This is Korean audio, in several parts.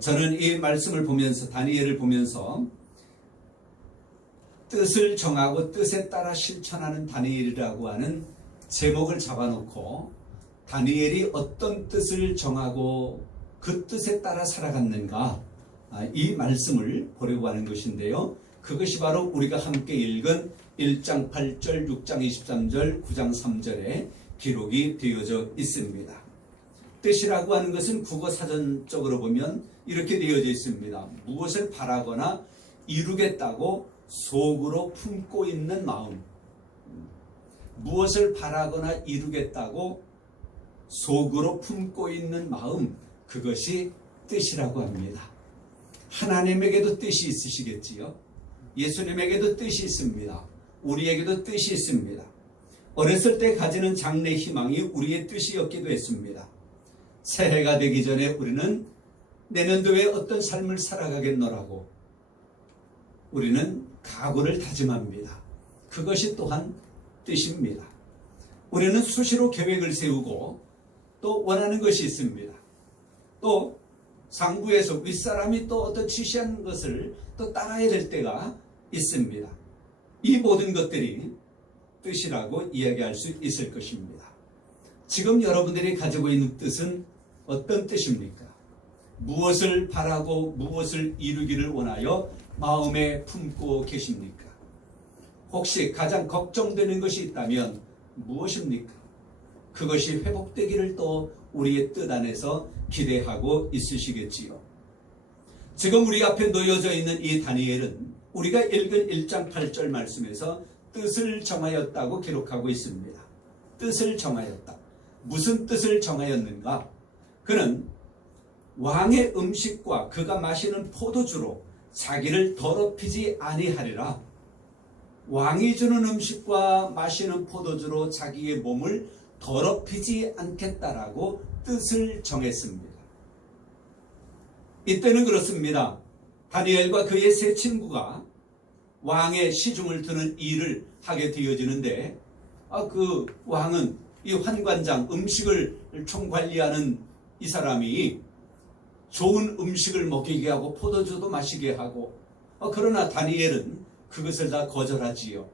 저는 이 말씀을 보면서, 다니엘을 보면서 뜻을 정하고 뜻에 따라 실천하는 다니엘이라고 하는 제목을 잡아놓고 다니엘이 어떤 뜻을 정하고 그 뜻에 따라 살아갔는가, 이 말씀을 보려고 하는 것인데요. 그것이 바로 우리가 함께 읽은 1장 8절, 6장 23절, 9장 3절에 기록이 되어져 있습니다. 뜻이라고 하는 것은 국어사전적으로 보면 이렇게 되어져 있습니다. 무엇을 바라거나 이루겠다고 속으로 품고 있는 마음. 무엇을 바라거나 이루겠다고 속으로 품고 있는 마음, 그것이 뜻이라고 합니다. 하나님에게도 뜻이 있으시겠지요. 예수님에게도 뜻이 있습니다. 우리에게도 뜻이 있습니다. 어렸을 때 가지는 장래 희망이 우리의 뜻이었기도 했습니다. 새해가 되기 전에 우리는 내년도에 어떤 삶을 살아가겠노라고 우리는 각오를 다짐합니다. 그것이 또한 뜻입니다. 우리는 수시로 계획을 세우고 또 원하는 것이 있습니다. 또 상부에서 윗사람이 또 어떤 지시한 것을 또 따라야 될 때가 있습니다. 이 모든 것들이 뜻이라고 이야기할 수 있을 것입니다. 지금 여러분들이 가지고 있는 뜻은 어떤 뜻입니까? 무엇을 바라고 무엇을 이루기를 원하여 마음에 품고 계십니까? 혹시 가장 걱정되는 것이 있다면 무엇입니까? 그것이 회복되기를 또 우리의 뜻 안에서 기대하고 있으시겠지요. 지금 우리 앞에 놓여져 있는 이 다니엘은 우리가 읽은 1장 8절 말씀에서 뜻을 정하였다고 기록하고 있습니다. 뜻을 정하였다. 무슨 뜻을 정하였는가? 그는 왕의 음식과 그가 마시는 포도주로 자기를 더럽히지 아니하리라. 왕이 주는 음식과 마시는 포도주로 자기의 몸을 더럽히지 않겠다라고 뜻을 정했습니다. 이때는 그렇습니다. 다니엘과 그의 세 친구가 왕의 시중을 드는 일을 하게 되어지는데, 그 왕은 이 환관장, 음식을 총관리하는 이 사람이 좋은 음식을 먹이게 하고 포도주도 마시게 하고, 그러나 다니엘은 그것을 다 거절하지요.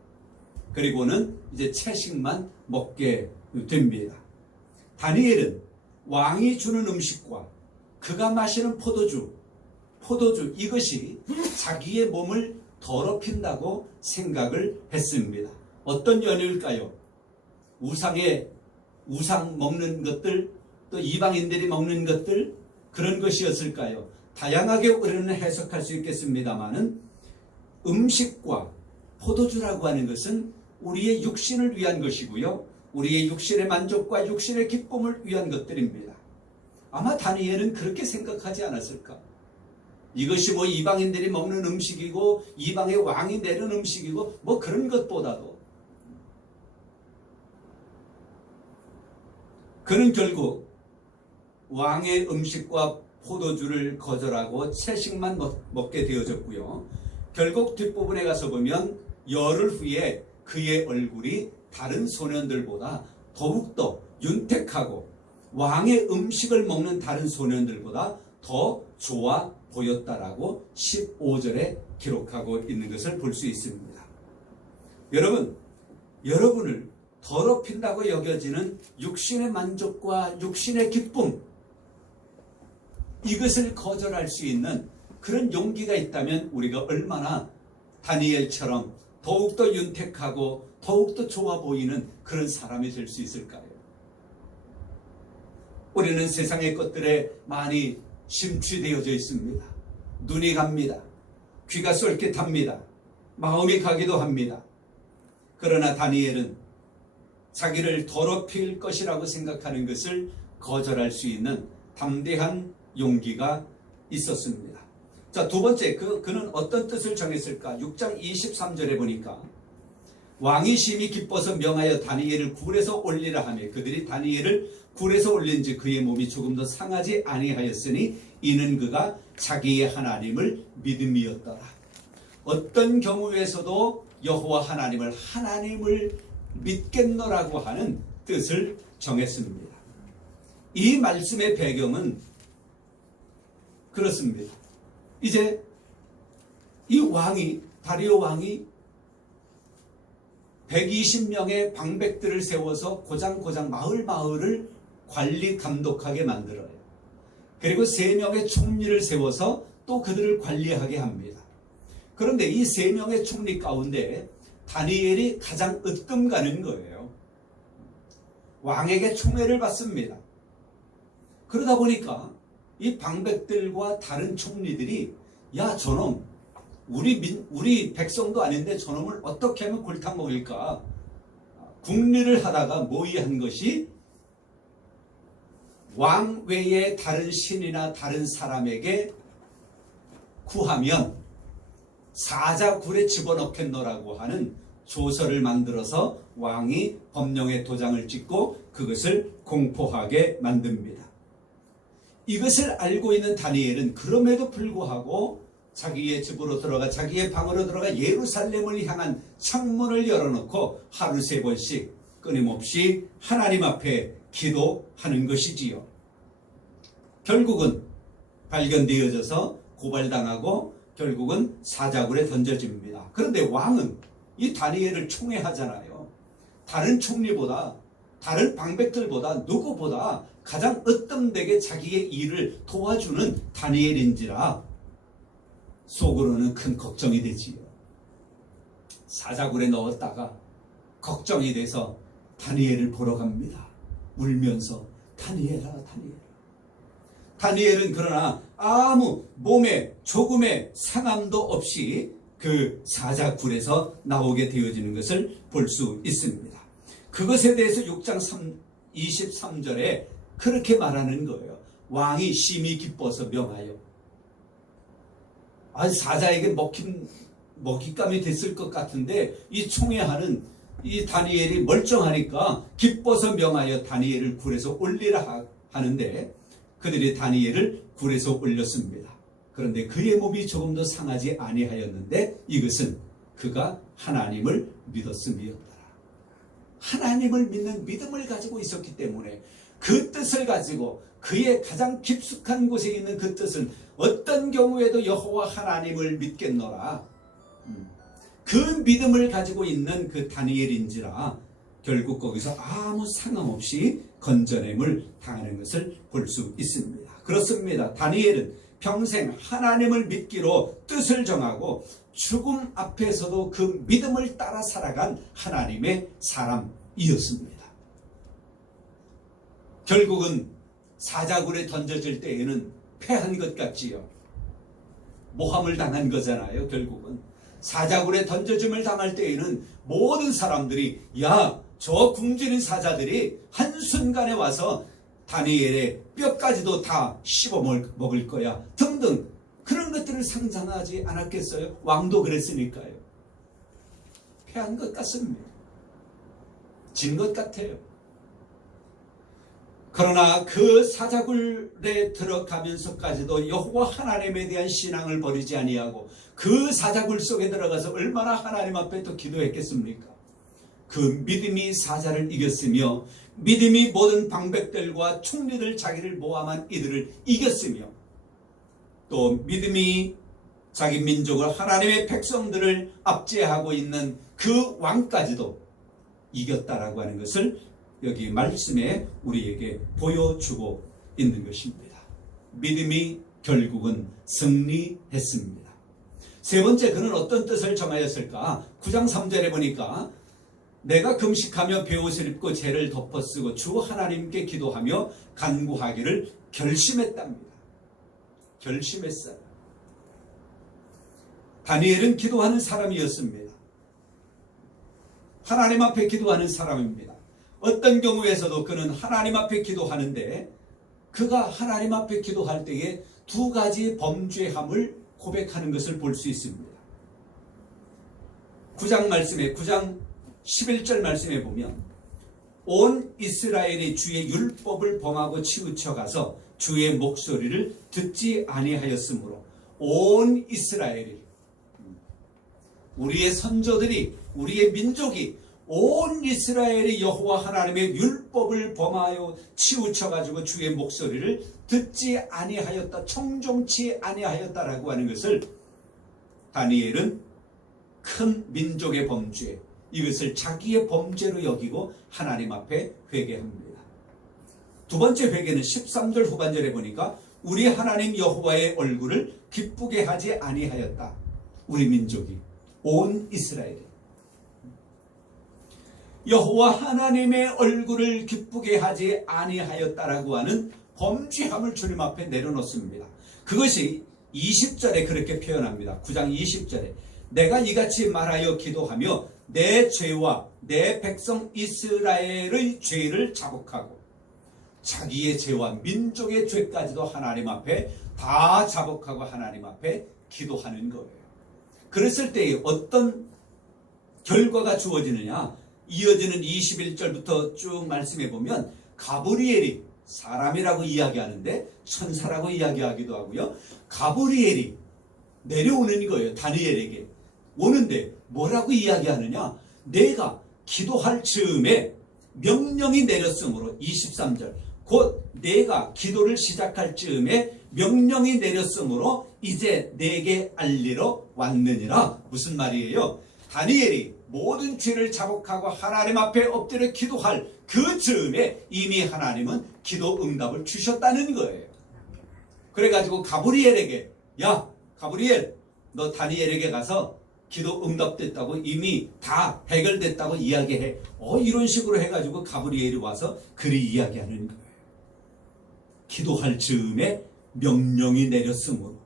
그리고는 이제 채식만 먹게 됩니다. 다니엘은 왕이 주는 음식과 그가 마시는 포도주 이것이 자기의 몸을 더럽힌다고 생각을 했습니다. 어떤 연유일까요? 우상 먹는 것들, 또 이방인들이 먹는 것들, 그런 것이었을까요? 다양하게 우리는 해석할 수 있겠습니다만은 음식과 포도주라고 하는 것은 우리의 육신을 위한 것이고요. 우리의 육신의 만족과 육신의 기쁨을 위한 것들입니다. 아마 다니엘은 그렇게 생각하지 않았을까? 이것이 뭐 이방인들이 먹는 음식이고 이방의 왕이 내는 음식이고 뭐 그런 것보다도 그는 결국 왕의 음식과 포도주를 거절하고 채식만 먹게 되어졌고요. 결국 뒷부분에 가서 보면 열흘 후에 그의 얼굴이 다른 소년들보다 더욱더 윤택하고 왕의 음식을 먹는 다른 소년들보다 더 좋아 보였다라고 15절에 기록하고 있는 것을 볼 수 있습니다. 여러분을 더럽힌다고 여겨지는 육신의 만족과 육신의 기쁨, 이것을 거절할 수 있는 그런 용기가 있다면 우리가 얼마나 다니엘처럼 더욱더 윤택하고 더욱더 좋아 보이는 그런 사람이 될 수 있을까요? 우리는 세상의 것들에 많이 심취되어져 있습니다. 눈이 갑니다. 귀가 쏠깃합니다. 마음이 가기도 합니다. 그러나 다니엘은 자기를 더럽힐 것이라고 생각하는 것을 거절할 수 있는 담대한 용기가 있었습니다. 자, 두 번째, 그는 어떤 뜻을 정했을까? 6장 23절에 보니까 왕이 심히 기뻐서 명하여 다니엘을 굴에서 올리라 하며 그들이 다니엘을 굴에서 올린지 그의 몸이 조금 더 상하지 아니하였으니 이는 그가 자기의 하나님을 믿음이었더라. 어떤 경우에서도 여호와 하나님을 믿겠노라고 하는 뜻을 정했습니다. 이 말씀의 배경은 그렇습니다. 이제 이 왕이, 다리오 왕이 120명의 방백들을 세워서 고장고장 마을을 관리 감독하게 만들어요. 그리고 3명의 총리를 세워서 또 그들을 관리하게 합니다. 그런데 이 3명의 총리 가운데 다니엘이 가장 으뜸 가는 거예요. 왕에게 총애를 받습니다. 그러다 보니까 이 방백들과 다른 총리들이, 야, 저놈 우리 백성도 아닌데 저놈을 어떻게 하면 골탕 먹일까 궁리를 하다가 모의한 것이, 왕 외에 다른 신이나 다른 사람에게 구하면 사자굴에 집어넣겠노라고 하는 조서를 만들어서 왕이 법령에 도장을 찍고 그것을 공포하게 만듭니다. 이것을 알고 있는 다니엘은 그럼에도 불구하고 자기의 집으로 들어가, 자기의 방으로 들어가 예루살렘을 향한 창문을 열어놓고 하루 3번씩 끊임없이 하나님 앞에 기도하는 것이지요. 결국은 발견되어져서 고발당하고 결국은 사자굴에 던져집니다. 그런데 왕은 이 다니엘을 총애하잖아요. 다른 총리보다, 다른 방백들보다, 누구보다 가장 으뜸되게 자기의 일을 도와주는 다니엘인지라 속으로는 큰 걱정이 되지요. 사자굴에 넣었다가 걱정이 돼서 다니엘을 보러 갑니다. 울면서, 다니엘아, 다니엘아. 다니엘은 그러나 아무 몸에 조금의 상함도 없이 그 사자굴에서 나오게 되어지는 것을 볼 수 있습니다. 그것에 대해서 6장 23절에 그렇게 말하는 거예요. 왕이 심히 기뻐서 명하여. 사자에게 먹잇감이 됐을 것 같은데 이 총애하는 이 다니엘이 멀쩡하니까 기뻐서 명하여 다니엘을 굴에서 올리라 하는데 그들이 다니엘을 굴에서 올렸습니다. 그런데 그의 몸이 조금 더 상하지 아니하였는데 이것은 그가 하나님을 믿었음이었더라. 하나님을 믿는 믿음을 가지고 있었기 때문에 그 뜻을 가지고 그의 가장 깊숙한 곳에 있는 그 뜻은 어떤 경우에도 여호와 하나님을 믿겠노라. 그 믿음을 가지고 있는 그 다니엘인지라 결국 거기서 아무 상함 없이 건져냄을 당하는 것을 볼 수 있습니다. 그렇습니다. 다니엘은 평생 하나님을 믿기로 뜻을 정하고 죽음 앞에서도 그 믿음을 따라 살아간 하나님의 사람이었습니다. 결국은 사자굴에 던져질 때에는 패한 것 같지요. 모함을 당한 거잖아요. 결국은 사자굴에 던져짐을 당할 때에는 모든 사람들이, 야, 저 굶주린 사자들이 한순간에 와서 다니엘의 뼈까지도 다 씹어 먹을 거야 등등 그런 것들을 상상하지 않았겠어요? 왕도 그랬으니까요. 패한 것 같습니다. 진 것 같아요. 그러나 그 사자굴에 들어가면서까지도 여호와 하나님에 대한 신앙을 버리지 아니하고 그 사자굴 속에 들어가서 얼마나 하나님 앞에 또 기도했겠습니까? 그 믿음이 사자를 이겼으며 믿음이 모든 방백들과 총리들 자기를 모함한 이들을 이겼으며 또 믿음이 자기 민족을 하나님의 백성들을 압제하고 있는 그 왕까지도 이겼다라고 하는 것을 여기 말씀에 우리에게 보여주고 있는 것입니다. 믿음이 결국은 승리했습니다. 세 번째, 그는 어떤 뜻을 정하였을까? 9장 3절에 보니까 내가 금식하며 베옷을 입고 죄를 덮어쓰고 주 하나님께 기도하며 간구하기를 결심했답니다. 결심했어요. 다니엘은 기도하는 사람이었습니다. 하나님 앞에 기도하는 사람입니다. 어떤 경우에서도 그는 하나님 앞에 기도하는데 그가 하나님 앞에 기도할 때에 두 가지 범죄함을 고백하는 것을 볼 수 있습니다. 9장 말씀에 9장 11절 말씀에 보면 온 이스라엘이 주의 율법을 범하고 치우쳐 가서 주의 목소리를 듣지 아니하였으므로 온 이스라엘이, 우리의 선조들이, 우리의 민족이 온 이스라엘이 여호와 하나님의 율법을 범하여 치우쳐가지고 주의 목소리를 듣지 아니하였다, 청종치 아니하였다라고 하는 것을 다니엘은 큰 민족의 범죄, 이것을 자기의 범죄로 여기고 하나님 앞에 회개합니다. 두 번째 회개는 13절 후반절에 보니까 우리 하나님 여호와의 얼굴을 기쁘게 하지 아니하였다. 우리 민족이, 온 이스라엘이 여호와 하나님의 얼굴을 기쁘게 하지 아니하였다라고 하는 범죄함을 주님 앞에 내려놓습니다. 그것이 20절에 그렇게 표현합니다. 9장 20절에 내가 이같이 말하여 기도하며 내 죄와 내 백성 이스라엘의 죄를 자복하고, 자기의 죄와 민족의 죄까지도 하나님 앞에 다 자복하고 하나님 앞에 기도하는 거예요. 그랬을 때 어떤 결과가 주어지느냐, 이어지는 21절부터 쭉 말씀해 보면 가브리엘이, 사람이라고 이야기하는데 천사라고 이야기하기도 하고요, 가브리엘이 내려오는 거예요. 다니엘에게 오는데 뭐라고 이야기하느냐, 내가 기도할 즈음에 명령이 내렸으므로, 23절 곧 내가 기도를 시작할 즈음에 명령이 내렸으므로 이제 내게 알리러 왔느니라. 무슨 말이에요? 다니엘이 모든 죄를 자복하고 하나님 앞에 엎드려 기도할 그 즈음에 이미 하나님은 기도 응답을 주셨다는 거예요. 그래가지고 가브리엘에게, 야 가브리엘, 너 다니엘에게 가서 기도 응답됐다고, 이미 다 해결됐다고 이야기해. 이런 식으로 해가지고 가브리엘이 와서 그리 이야기하는 거예요. 기도할 즈음에 명령이 내렸으므로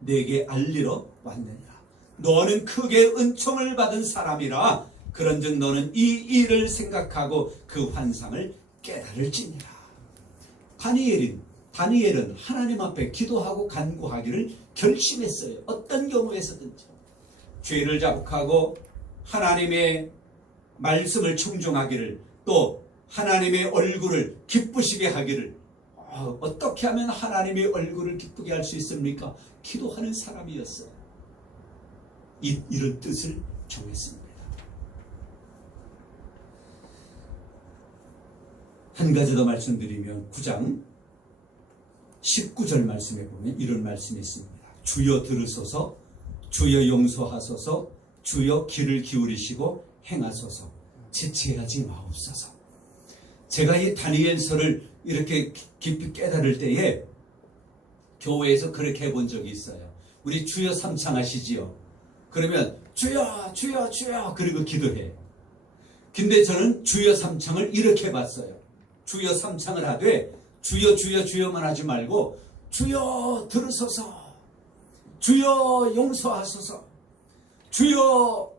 내게 알리러 왔느니라. 너는 크게 은총을 받은 사람이라 그런즉 너는 이 일을 생각하고 그 환상을 깨달을지니라. 다니엘은 하나님 앞에 기도하고 간구하기를 결심했어요. 어떤 경우에서든지 죄를 자복하고 하나님의 말씀을 청종하기를, 또 하나님의 얼굴을 기쁘시게 하기를. 어떻게 하면 하나님의 얼굴을 기쁘게 할 수 있습니까? 기도하는 사람이었어요. 이런 뜻을 정했습니다. 한 가지 더 말씀드리면 9장 19절 말씀에 보면 이런 말씀이 있습니다. 주여 들으소서, 주여 용서하소서, 주여 귀를 기울이시고 행하소서, 지체하지 마옵소서. 제가 이 다니엘서를 이렇게 깊이 깨달을 때에 교회에서 그렇게 해본 적이 있어요. 우리 주여 삼창 하시지요. 그러면 주여 주여 주여 그리고 기도해. 근데 저는 주여 삼창을 이렇게 봤어요. 주여 삼창을 하되 주여 주여 주여만 하지 말고 주여 들으소서, 주여 용서하소서, 주여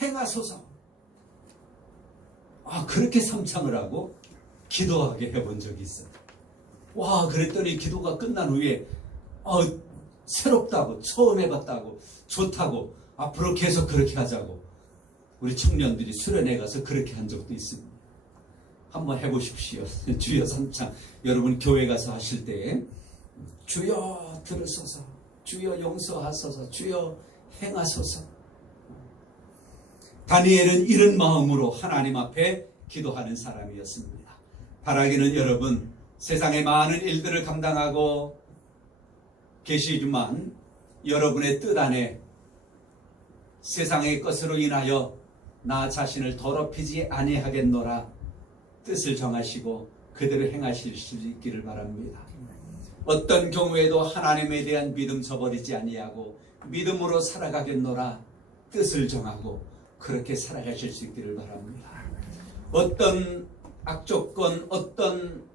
행하소서. 그렇게 삼창을 하고 기도하게 해본 적이 있어요. 그랬더니 기도가 끝난 후에 새롭다고, 처음 해봤다고, 좋다고, 앞으로 계속 그렇게 하자고 우리 청년들이 수련회 가서 그렇게 한 적도 있습니다. 한번 해보십시오. 주여 삼창 여러분 교회 가서 하실 때 주여 들으소서, 주여 용서하소서, 주여 행하소서. 다니엘은 이런 마음으로 하나님 앞에 기도하는 사람이었습니다. 바라기는 여러분 세상의 많은 일들을 감당하고 계시지만 여러분의 뜻 안에 세상의 것으로 인하여 나 자신을 더럽히지 아니하겠노라 뜻을 정하시고 그대로 행하실 수 있기를 바랍니다. 어떤 경우에도 하나님에 대한 믿음 저버리지 아니하고 믿음으로 살아가겠노라 뜻을 정하고 그렇게 살아가실 수 있기를 바랍니다. 어떤 악조건, 어떤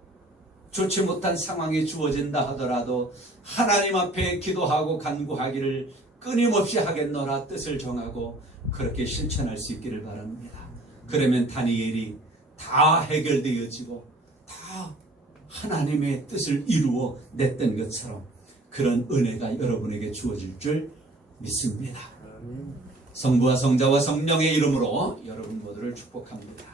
좋지 못한 상황이 주어진다 하더라도 하나님 앞에 기도하고 간구하기를 끊임없이 하겠노라 뜻을 정하고 그렇게 실천할 수 있기를 바랍니다. 그러면 다니엘이 다 해결되어지고 다 하나님의 뜻을 이루어 냈던 것처럼 그런 은혜가 여러분에게 주어질 줄 믿습니다. 성부와 성자와 성령의 이름으로 여러분 모두를 축복합니다.